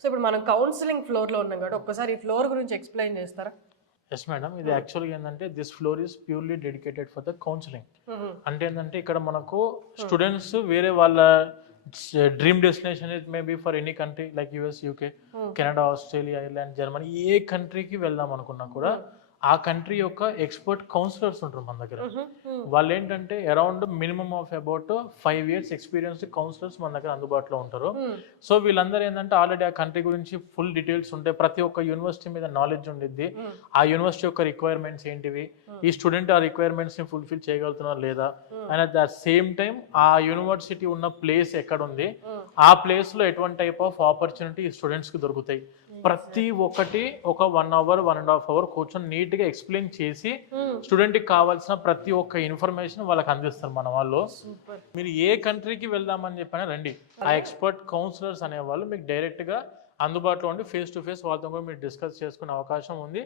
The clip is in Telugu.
సో ఇప్పుడు మనం కౌన్సిలింగ్ ఫ్లోర్ లో ఉన్నాం కాబట్టి ఒక్కసారి ఈ ఫ్లోర్ గురించి ఎక్స్ప్లెయిన్ చేస్తారా? ఎస్ మేడం, ఇది యాక్చువల్గా ఏంటంటే this floor is purely dedicated for the counselling. అంటే ఏంటంటే ఇక్కడ మనకు స్టూడెంట్స్ వేరే వాళ్ళ dream destination it may be for any country like US, UK, Canada, Australia, Ireland, Germany, ఏ కంట్రీకి వెళ్దాం అనుకున్నా కూడా ఆ కంట్రీ యొక్క ఎక్స్పర్ట్ కౌన్సిలర్స్ ఉంటారు మన దగ్గర. వాళ్ళు ఏంటంటే around minimum of about 5 years experienced counsellors మన దగ్గర అందుబాటులో ఉంటారు. సో వీళ్ళందరూ ఏంటంటే ఆల్రెడీ ఆ కంట్రీ గురించి ఫుల్ డీటెయిల్స్ ఉంటాయి, ప్రతి ఒక్క యూనివర్సిటీ మీద నాలెడ్జ్ ఉండిద్ది, ఆ యూనివర్సిటీ యొక్క రిక్వైర్మెంట్స్ ఏంటివి, ఈ స్టూడెంట్ ఆ రిక్వైర్మెంట్స్ ని ఫుల్ఫిల్ చేయగలుగుతున్నారు లేదా, and at the same time ఆ యూనివర్సిటీ ఉన్న ప్లేస్ ఎక్కడ ఉంది, ఆ ప్లేస్ లో ఎటువంటి టైప్ ఆఫ్ ఆపర్చునిటీ స్టూడెంట్స్ కి దొరుకుతాయి, ప్రతి ఒక్కటి ఒక 1 hour 1.5 hour కూర్చొని నీట్ గా ఎక్స్ప్లెయిన్ చేసి స్టూడెంట్ కి కావాల్సిన ప్రతి ఒక్క ఇన్ఫర్మేషన్ వాళ్ళకి అందిస్తారు మన వాళ్ళు. మీరు ఏ కంట్రీకి వెళ్దామని చెప్పినా రండి, ఆ ఎక్స్పర్ట్ కౌన్సిలర్స్ అనేవాళ్ళు మీకు డైరెక్ట్ గా అందుబాటులో ఉండి ఫేస్ టు ఫేస్ వాళ్ళతో కూడా మీరు డిస్కస్ చేసుకునే అవకాశం ఉంది.